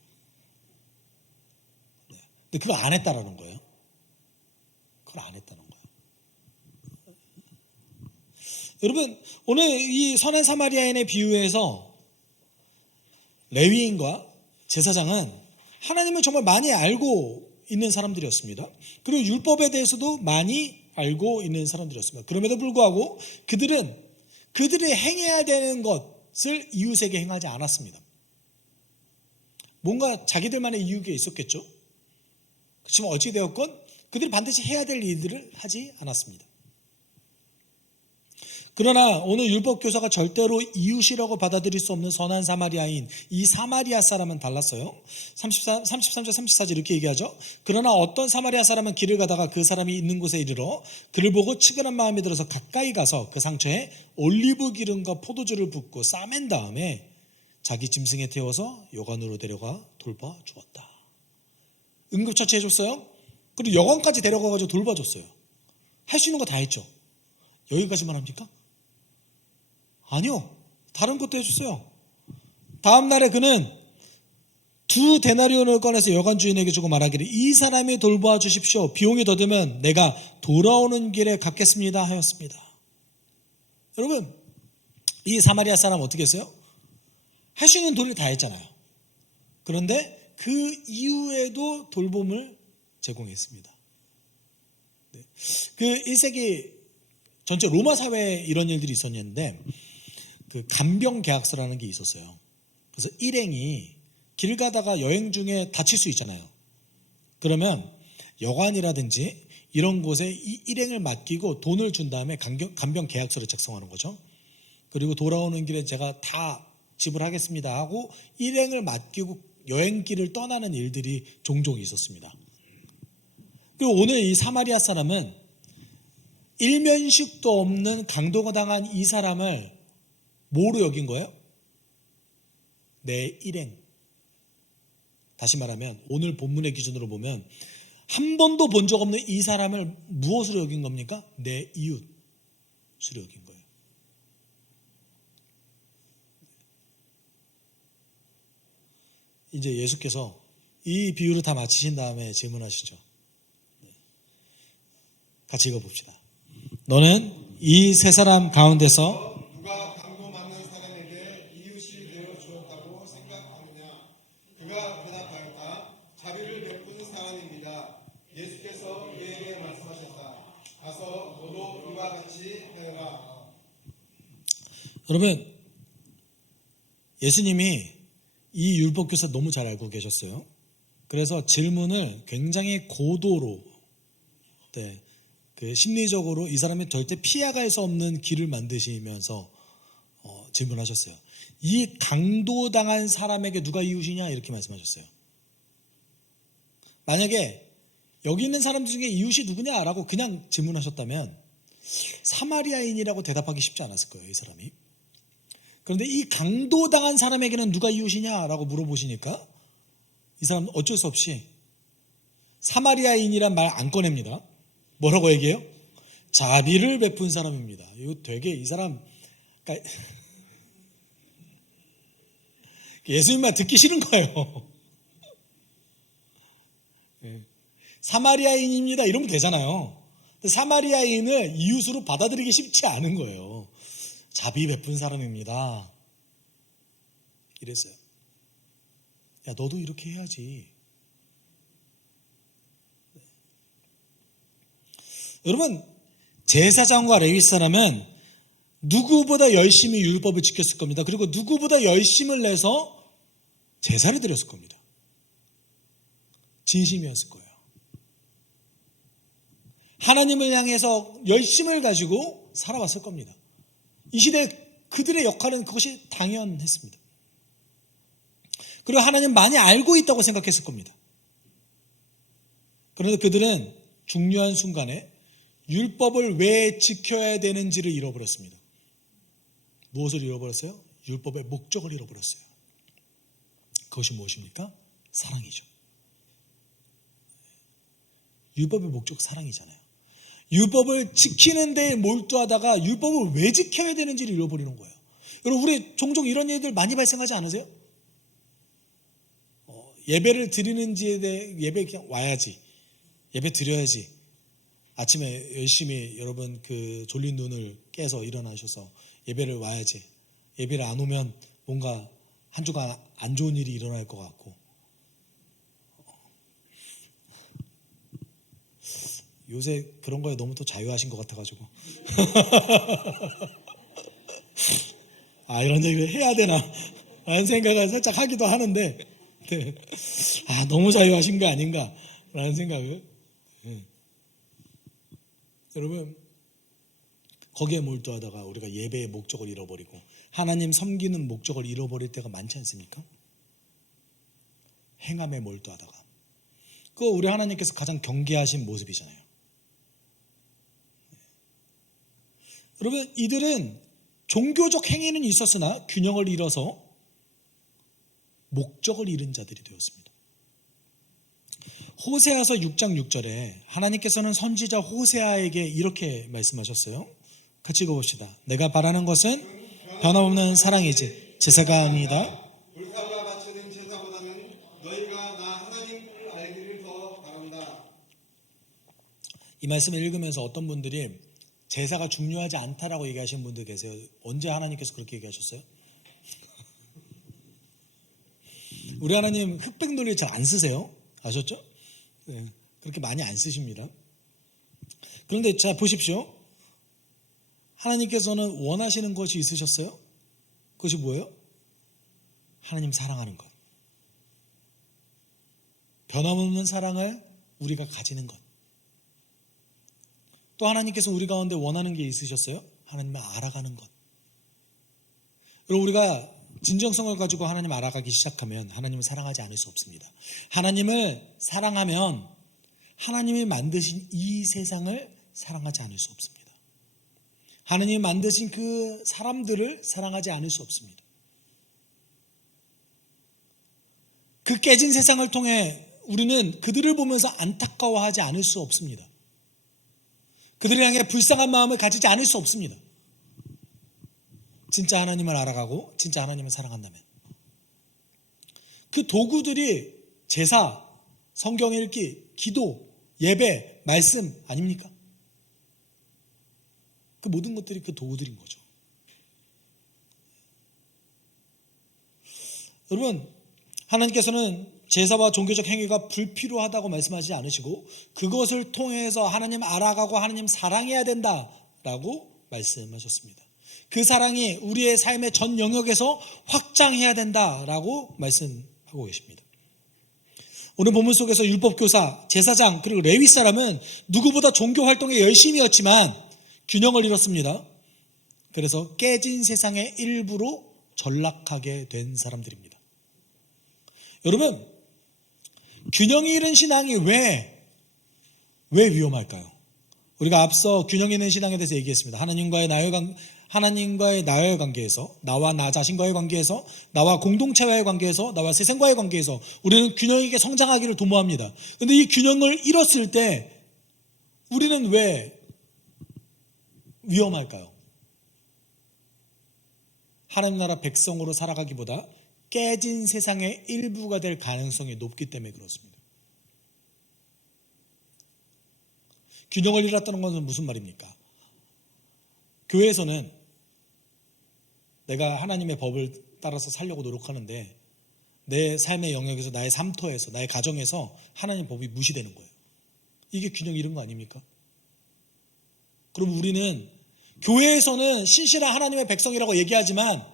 네. 근데 그걸 안 했다라는 거예요. 그걸 안 했다는 거예요. 여러분, 오늘 이 선한 사마리아인의 비유에서 레위인과 제사장은 하나님을 정말 많이 알고 있는 사람들이었습니다. 그리고 율법에 대해서도 많이 알고 있는 사람들이었습니다. 그럼에도 불구하고 그들이 행해야 되는 것을 이웃에게 행하지 않았습니다. 뭔가 자기들만의 이유가 있었겠죠. 그렇지만 어찌 되었건 그들이 반드시 해야 될 일들을 하지 않았습니다. 그러나 오늘 율법 교사가 절대로 이웃이라고 받아들일 수 없는 선한 사마리아인 이 사마리아 사람은 달랐어요. 33절 34절 이렇게 얘기하죠. 그러나 어떤 사마리아 사람은 길을 가다가 그 사람이 있는 곳에 이르러 그를 보고 측은한 마음이 들어서 가까이 가서 그 상처에 올리브 기름과 포도주를 붓고 싸맨 다음에 자기 짐승에 태워서 여관으로 데려가 돌봐 주었다. 응급처치 해줬어요. 그리고 여관까지 데려가가지고 돌봐줬어요. 할 수 있는 거 다 했죠. 여기까지만 합니까? 아니요. 다른 것도 해줬어요. 다음 날에 그는 2 데나리온을 꺼내서 여관 주인에게 주고 말하기를 이 사람이 돌보아 주십시오. 비용이 더 들면 내가 돌아오는 길에 갚겠습니다 하였습니다. 여러분, 이 사마리아 사람 어떻게 했어요? 할 수 있는 도리를 다 했잖아요. 그런데 그 이후에도 돌봄을 제공했습니다. 네. 그 1세기 전체 로마 사회에 이런 일들이 있었는데 그 간병 계약서라는 게 있었어요. 그래서 일행이 길 가다가 여행 중에 다칠 수 있잖아요. 그러면 여관이라든지 이런 곳에 이 일행을 맡기고 돈을 준 다음에 간병 계약서를 작성하는 거죠. 그리고 돌아오는 길에 제가 다 지불하겠습니다 하고 일행을 맡기고 여행길을 떠나는 일들이 종종 있었습니다. 그리고 오늘 이 사마리아 사람은 일면식도 없는 강도가 당한 이 사람을 뭐로 여긴 거예요? 내 일행. 다시 말하면 오늘 본문의 기준으로 보면 한 번도 본 적 없는 이 사람을 무엇으로 여긴 겁니까? 내 이웃으로 여긴 거예요. 이제 예수께서 이 비유를 다 마치신 다음에 질문하시죠. 같이 읽어봅시다. 너는 이 세 사람 가운데서 누가 강도 맞는 사람에게 이웃이 되어 주었다고 생각하느냐? 그가 대답하였다. 자비를 베푼 사람입니다. 예수께서 그에게 말씀하셨다. 가서 너도 이와 같이 하여라. 여러분, 예수님이 이 율법교사 너무 잘 알고 계셨어요. 그래서 질문을 굉장히 고도로, 그 심리적으로 이 사람이 절대 피해갈 수 없는 길을 만드시면서 질문하셨어요. 이 강도당한 사람에게 누가 이웃이냐? 이렇게 말씀하셨어요. 만약에 여기 있는 사람들 중에 이웃이 누구냐라고 그냥 질문하셨다면 사마리아인이라고 대답하기 쉽지 않았을 거예요, 이 사람이. 그런데 이 강도당한 사람에게는 누가 이웃이냐라고 물어보시니까 이 사람은 어쩔 수 없이 사마리아인이란 말 안 꺼냅니다. 뭐라고 얘기해요? 자비를 베푼 사람입니다. 이거 되게 이 사람, 그러니까 예수님 말 듣기 싫은 거예요. 사마리아인입니다. 이러면 되잖아요. 근데 사마리아인을 이웃으로 받아들이기 쉽지 않은 거예요. 자비 베푼 사람입니다. 이랬어요. 야, 너도 이렇게 해야지. 여러분, 제사장과 레위 사람은 누구보다 열심히 율법을 지켰을 겁니다. 그리고 누구보다 열심을 내서 제사를 드렸을 겁니다. 진심이었을 거예요. 하나님을 향해서 열심을 가지고 살아왔을 겁니다. 이 시대 그들의 역할은 그것이 당연했습니다. 그리고 하나님 많이 알고 있다고 생각했을 겁니다. 그런데 그들은 중요한 순간에 율법을 왜 지켜야 되는지를 잃어버렸습니다. 무엇을 잃어버렸어요? 율법의 목적을 잃어버렸어요. 그것이 무엇입니까? 사랑이죠. 율법의 목적 사랑이잖아요. 율법을 지키는 데 몰두하다가 율법을 왜 지켜야 되는지를 잃어버리는 거예요. 여러분, 우리 종종 이런 일들 많이 발생하지 않으세요? 예배를 드리는지에 대해 예배 그냥 와야지. 예배 드려야지. 아침에 열심히 여러분 그 졸린 눈을 깨서 일어나셔서 예배를 와야지. 예배를 안 오면 뭔가 한 주간 안 좋은 일이 일어날 것 같고. 요새 그런 거에 너무 또 자유하신 것 같아가지고. 아, 이런 얘기를 해야 되나 라는 생각을 살짝 하기도 하는데, 네. 아, 너무 자유하신 거 아닌가 라는 생각을. 네. 여러분, 거기에 몰두하다가 우리가 예배의 목적을 잃어버리고 하나님 섬기는 목적을 잃어버릴 때가 많지 않습니까? 행함에 몰두하다가. 그거 우리 하나님께서 가장 경계하신 모습이잖아요. 여러분, 이들은 종교적 행위는 있었으나 균형을 잃어서 목적을 잃은 자들이 되었습니다. 호세아서 6장 6절에 하나님께서는 선지자 호세아에게 이렇게 말씀하셨어요. 같이 읽어봅시다. 내가 바라는 것은 변함없는 사랑이지 제사가 아니다. 불사가 바치는 제사보다는 너희가 나 하나님을 알기를 더 바란다. 이 말씀을 읽으면서 어떤 분들이 제사가 중요하지 않다라고 얘기하시는 분들 계세요. 언제 하나님께서 그렇게 얘기하셨어요? 우리 하나님 흑백 논리 잘 안 쓰세요. 아셨죠? 네, 그렇게 많이 안 쓰십니다. 그런데 자 보십시오. 하나님께서는 원하시는 것이 있으셨어요? 그것이 뭐예요? 하나님 사랑하는 것. 변함없는 사랑을 우리가 가지는 것. 또 하나님께서 우리 가운데 원하는 게 있으셨어요? 하나님을 알아가는 것. 여러분, 우리가 진정성을 가지고 하나님 알아가기 시작하면 하나님을 사랑하지 않을 수 없습니다. 하나님을 사랑하면 하나님이 만드신 이 세상을 사랑하지 않을 수 없습니다. 하나님이 만드신 그 사람들을 사랑하지 않을 수 없습니다. 그 깨진 세상을 통해 우리는 그들을 보면서 안타까워하지 않을 수 없습니다. 그들을 향해 불쌍한 마음을 가지지 않을 수 없습니다. 진짜 하나님을 알아가고 진짜 하나님을 사랑한다면. 그 도구들이 제사, 성경 읽기, 기도, 예배, 말씀 아닙니까? 그 모든 것들이 그 도구들인 거죠. 여러분, 하나님께서는 제사와 종교적 행위가 불필요하다고 말씀하시지 않으시고 그것을 통해서 하나님 알아가고 하나님 사랑해야 된다라고 말씀하셨습니다. 그 사랑이 우리의 삶의 전 영역에서 확장해야 된다라고 말씀하고 계십니다. 오늘 본문 속에서 율법교사, 제사장 그리고 레위 사람은 누구보다 종교 활동에 열심이었지만 균형을 잃었습니다. 그래서 깨진 세상의 일부로 전락하게 된 사람들입니다. 여러분, 균형이 잃은 신앙이 왜 위험할까요? 우리가 앞서 균형 있는 신앙에 대해서 얘기했습니다. 하나님과의 나와의 관계에서, 나와 나 자신과의 관계에서, 나와 공동체와의 관계에서, 나와 세상과의 관계에서 우리는 균형 있게 성장하기를 도모합니다. 그런데 이 균형을 잃었을 때 우리는 왜 위험할까요? 하나님 나라 백성으로 살아가기보다 깨진 세상의 일부가 될 가능성이 높기 때문에 그렇습니다. 균형을 잃었다는 것은 무슨 말입니까? 교회에서는 내가 하나님의 법을 따라서 살려고 노력하는데 내 삶의 영역에서, 나의 삶터에서, 나의 가정에서 하나님 법이 무시되는 거예요. 이게 균형 잃은 거 아닙니까? 그럼 우리는 교회에서는 신실한 하나님의 백성이라고 얘기하지만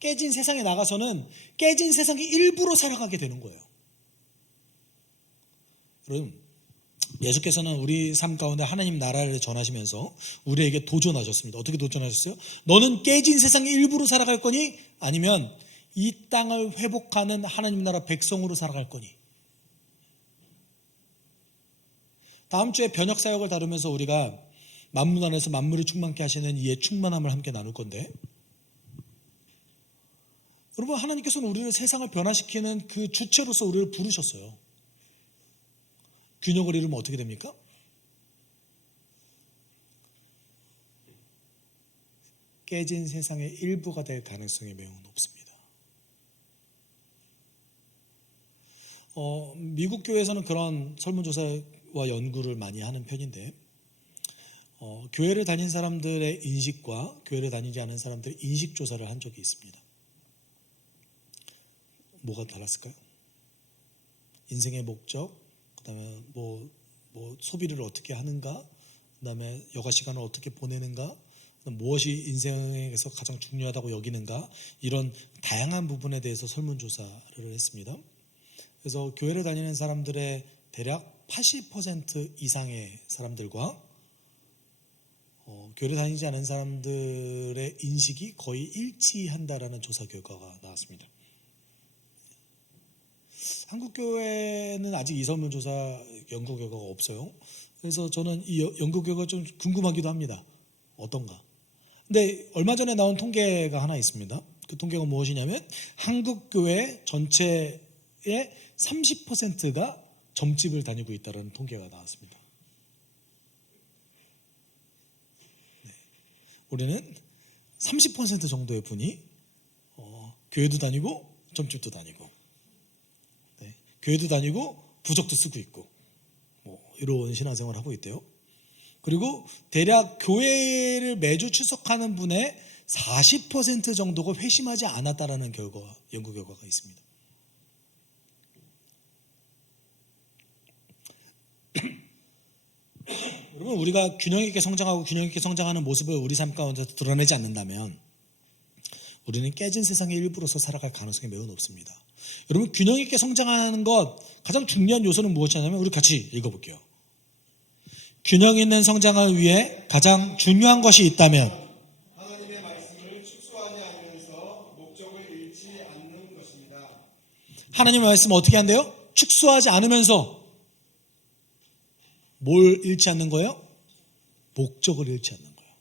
깨진 세상에 나가서는 깨진 세상의 일부로 살아가게 되는 거예요. 여러분, 예수께서는 우리 삶 가운데 하나님 나라를 전하시면서 우리에게 도전하셨습니다. 어떻게 도전하셨어요? 너는 깨진 세상의 일부로 살아갈 거니? 아니면 이 땅을 회복하는 하나님 나라 백성으로 살아갈 거니? 다음 주에 변혁 사역을 다루면서 우리가 만물 안에서 만물을 충만케 하시는 이의 충만함을 함께 나눌 건데, 여러분, 하나님께서는 우리를 세상을 변화시키는 그 주체로서 우리를 부르셨어요. 균형을 잃으면 어떻게 됩니까? 깨진 세상의 일부가 될 가능성이 매우 높습니다. 미국 교회에서는 그런 설문조사와 연구를 많이 하는 편인데, 교회를 다닌 사람들의 인식과 교회를 다니지 않은 사람들의 인식 조사를 한 적이 있습니다. 뭐가 달랐을까요? 인생의 목적, 그다음에 뭐 소비를 어떻게 하는가, 그다음에 여가 시간을 어떻게 보내는가, 무엇이 인생에서 가장 중요하다고 여기는가, 이런 다양한 부분에 대해서 설문조사를 했습니다. 그래서 교회를 다니는 사람들의 대략 80% 이상의 사람들과 교회를 다니지 않은 사람들의 인식이 거의 일치한다라는 조사 결과가 나왔습니다. 한국교회는 아직 이 설문조사 연구 결과가 없어요. 그래서 저는 이 연구 결과가 좀 궁금하기도 합니다. 어떤가? 근데 얼마 전에 나온 통계가 하나 있습니다. 그 통계가 무엇이냐면 한국교회 전체의 30%가 점집을 다니고 있다는 통계가 나왔습니다. 네. 우리는 30% 정도의 분이 교회도 다니고 점집도 다니고, 네. 교회도 다니고 부적도 쓰고 있고, 이런 신앙생활을 하고 있대요. 그리고 대략 교회를 매주 출석하는 분의 40% 정도가 회심하지 않았다라는 연구 결과가 있습니다. 여러분, 우리가 균형 있게 성장하고 균형 있게 성장하는 모습을 우리 삶 가운데 드러내지 않는다면 우리는 깨진 세상의 일부로서 살아갈 가능성이 매우 높습니다. 여러분, 균형 있게 성장하는 것 가장 중요한 요소는 무엇이냐면, 우리 같이 읽어볼게요. 균형 있는 성장을 위해 가장 중요한 것이 있다면 하나님의 말씀을 축소하지 않으면서 목적을 잃지 않는 것입니다. 하나님의 말씀 어떻게 한대요? 축소하지 않으면서 뭘 잃지 않는 거예요? 목적을 잃지 않는 거예요.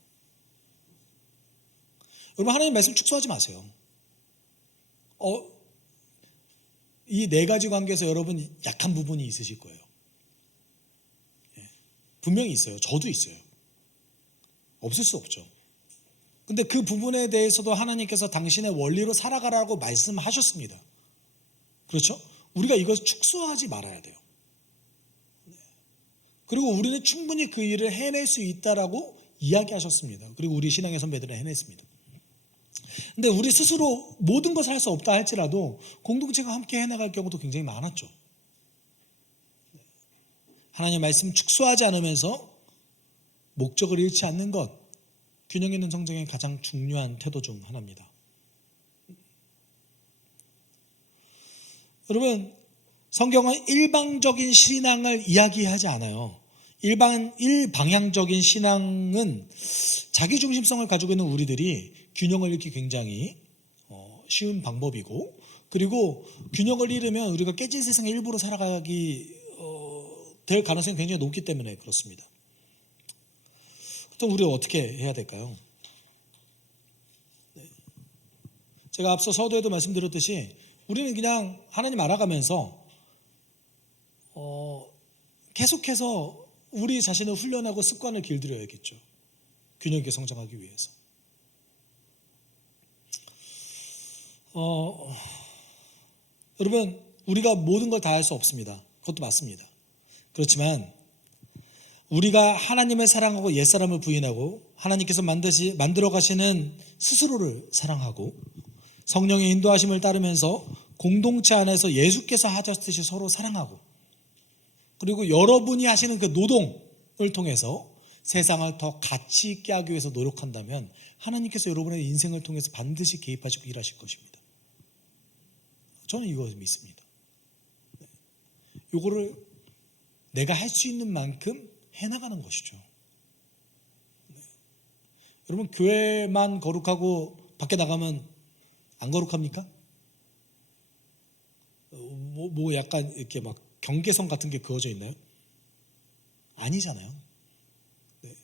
여러분, 하나님 말씀 축소하지 마세요. 이 네 가지 관계에서 여러분 약한 부분이 있으실 거예요. 분명히 있어요. 저도 있어요. 없을 수 없죠. 근데 그 부분에 대해서도 하나님께서 당신의 원리로 살아가라고 말씀하셨습니다. 그렇죠? 우리가 이것을 축소하지 말아야 돼요. 그리고 우리는 충분히 그 일을 해낼 수 있다라고 이야기하셨습니다. 그리고 우리 신앙의 선배들은 해냈습니다. 근데 우리 스스로 모든 것을 할 수 없다 할지라도 공동체가 함께 해나갈 경우도 굉장히 많았죠. 하나님의 말씀 축소하지 않으면서 목적을 잃지 않는 것, 균형 있는 성장의 가장 중요한 태도 중 하나입니다. 여러분, 성경은 일방적인 신앙을 이야기하지 않아요. 일방향적인 신앙은 자기중심성을 가지고 있는 우리들이 균형을 잃기 굉장히 쉬운 방법이고, 그리고 균형을 잃으면 우리가 깨진 세상의 일부로 살아가기 될 가능성이 굉장히 높기 때문에 그렇습니다. 그럼 우리가 어떻게 해야 될까요? 제가 앞서 서두에도 말씀드렸듯이 우리는 그냥 하나님 알아가면서 계속해서 우리 자신을 훈련하고 습관을 길들여야겠죠. 균형 있게 성장하기 위해서. 여러분, 우리가 모든 걸 다 할 수 없습니다. 그것도 맞습니다. 그렇지만 우리가 하나님을 사랑하고 옛사람을 부인하고 하나님께서 만들어 가시는 스스로를 사랑하고 성령의 인도하심을 따르면서 공동체 안에서 예수께서 하셨듯이 서로 사랑하고, 그리고 여러분이 하시는 그 노동을 통해서 세상을 더 가치 있게 하기 위해서 노력한다면 하나님께서 여러분의 인생을 통해서 반드시 개입하시고 일하실 것입니다. 저는 이거 믿습니다. 이거를 내가 할 수 있는 만큼 해나가는 것이죠. 여러분, 교회만 거룩하고 밖에 나가면 안 거룩합니까? 뭐 약간 이렇게 막 경계선 같은 게 그어져 있나요? 아니잖아요. 네.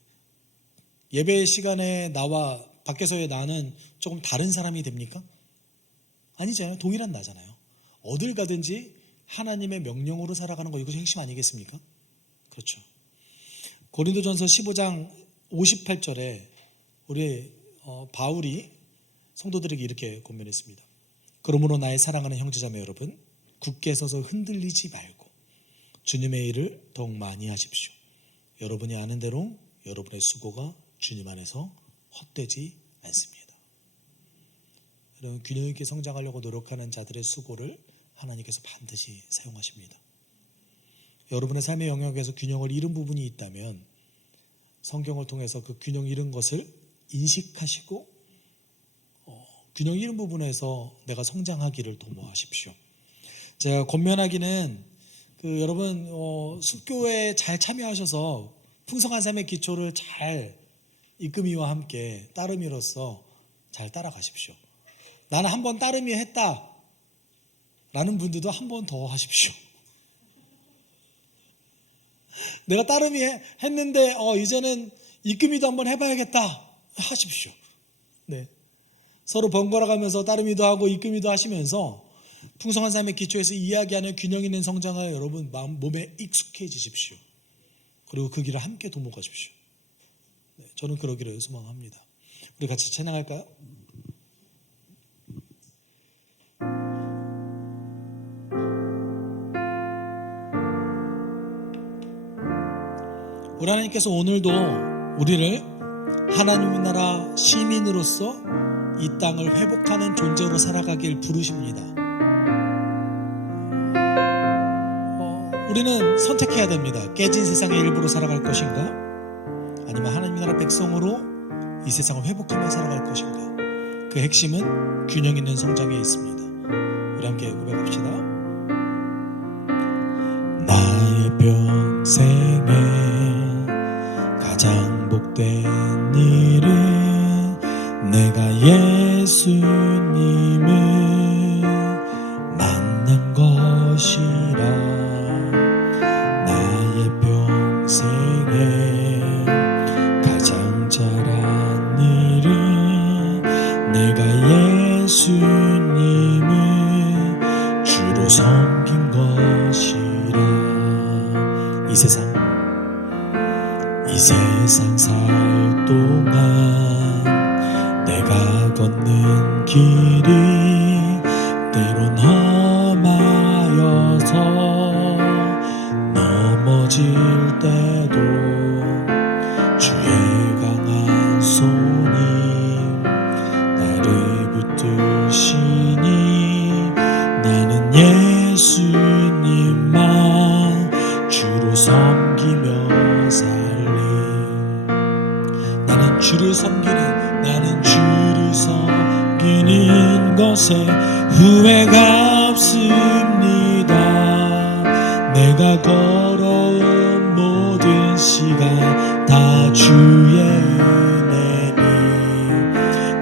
예배 시간에 나와 밖에서의 나는 조금 다른 사람이 됩니까? 아니잖아요. 동일한 나잖아요. 어딜 가든지 하나님의 명령으로 살아가는 거, 이것이 핵심 아니겠습니까? 그렇죠. 고린도전서 15장 58절에 우리 바울이 성도들에게 이렇게 권면했습니다. 그러므로 나의 사랑하는 형제자매 여러분, 굳게 서서 흔들리지 말고 주님의 일을 더욱 많이 하십시오. 여러분이 아는 대로 여러분의 수고가 주님 안에서 헛되지 않습니다. 이런 균형 있게 성장하려고 노력하는 자들의 수고를 하나님께서 반드시 사용하십니다. 여러분의 삶의 영역에서 균형을 잃은 부분이 있다면 성경을 통해서 그 균형 잃은 것을 인식하시고 균형 잃은 부분에서 내가 성장하기를 도모하십시오. 제가 권면하기는 여러분 숲교회에 잘 참여하셔서 풍성한 삶의 기초를 잘 이끄미와 함께 따르미로써 잘 따라가십시오. 나는 한 번 따르미 했다 라는 분들도 한 번 더 하십시오. 내가 따르미 했는데 이제는 이끄미도 한번 해봐야겠다 하십시오. 네. 서로 번갈아가면서 따르미도 하고 이끄미도 하시면서 풍성한 삶의 기초에서 이야기하는 균형 있는 성장을 여러분 몸에 익숙해지십시오. 그리고 그 길을 함께 도모가십시오. 네, 저는 그러기를 소망합니다. 우리 같이 찬양할까요? 우리 하나님께서 오늘도 우리를 하나님의 나라 시민으로서 이 땅을 회복하는 존재로 살아가길 부르십니다. 우리는 선택해야 됩니다. 깨진 세상의 일부로 살아갈 것인가? 아니면 하나님 나라 백성으로 이 세상을 회복하며 살아갈 것인가? 그 핵심은 균형 있는 성장에 있습니다. 우리 함께 고백합시다. 나의 평생에 가장 복된 일은 내가 예수님을 만난 것이라. 나의 평생 주로 섬긴 것이라. 이 세상 살 동안 내가 걷는 길이 때론 험하여서 넘어질 때도 주의 강한 손이 나를 붙드시니 나는 예수님만 주로 섬기며 살리. 나는 주를 섬기는 것에 후회가 없습니다. 내가 걸어온 모든 시간 다 주의 은혜니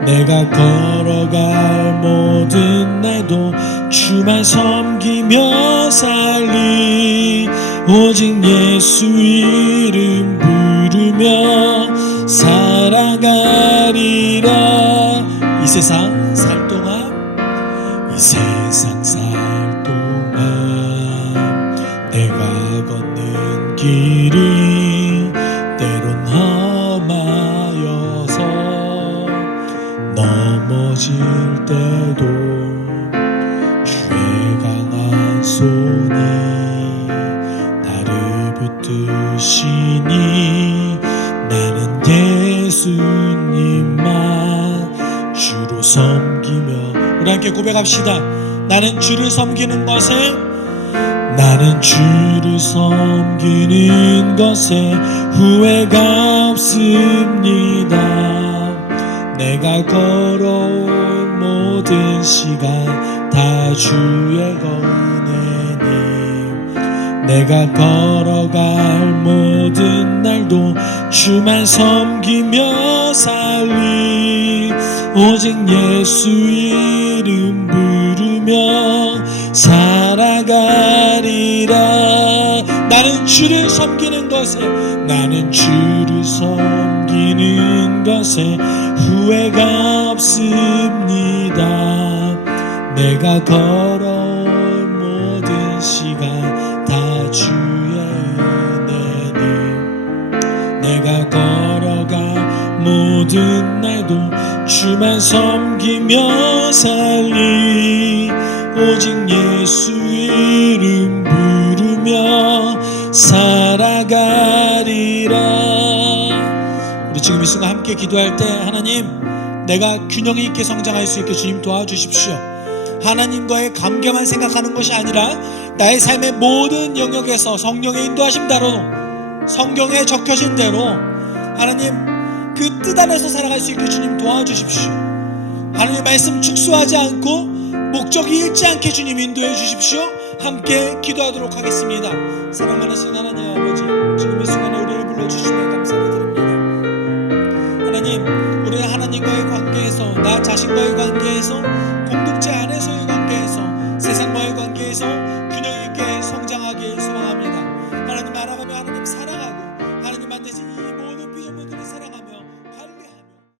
내가 걸어갈 모든 날도 주만 섬기며 살리. 오직 예수 이름 부르며 살아가리라. 이 세상 살 동안 내가 걷는 길이 때론 험하여서 넘어질 때도 주의 강한 손이 나를 붙드시니 나는 예수님만 주로 섬기며. 우리 함께 고백합시다. 나는 주를 섬기는 것에 후회가 없습니다. 내가 걸어온 모든 시간 다 주의 은혜니 내가 걸어갈 모든 날도 주만 섬기며 살리. 오직 예수 이름 부르며 살아가리라. 나는 주를 섬기는 것에 후회가 없습니다. 내가 걸어온 모든 시간 다 주의 은혜니 내가 걸어가 모든 날도 주만 섬기며 살리. 오직 예수 이름 부르며 살아가리라. 우리 지금 이 순간 함께 기도할 때 하나님, 내가 균형 있게 성장할 수 있게 주님 도와주십시오. 하나님과의 관계만 생각하는 것이 아니라 나의 삶의 모든 영역에서 성령의 인도하심 따로 성경에 적혀진 대로 하나님 그 뜻 안에서 살아갈 수 있게 주님 도와주십시오. 하나님의 말씀 축소하지 않고 목적이 잃지 않게 주님 인도해 주십시오. 함께 기도하도록 하겠습니다. 사랑 많으신 하나님 아버지, 지금 이 순간에 우리를 불러주시며 감사를 드립니다. 하나님, 우리는 하나님과의 관계에서 나 자신과의 관계에서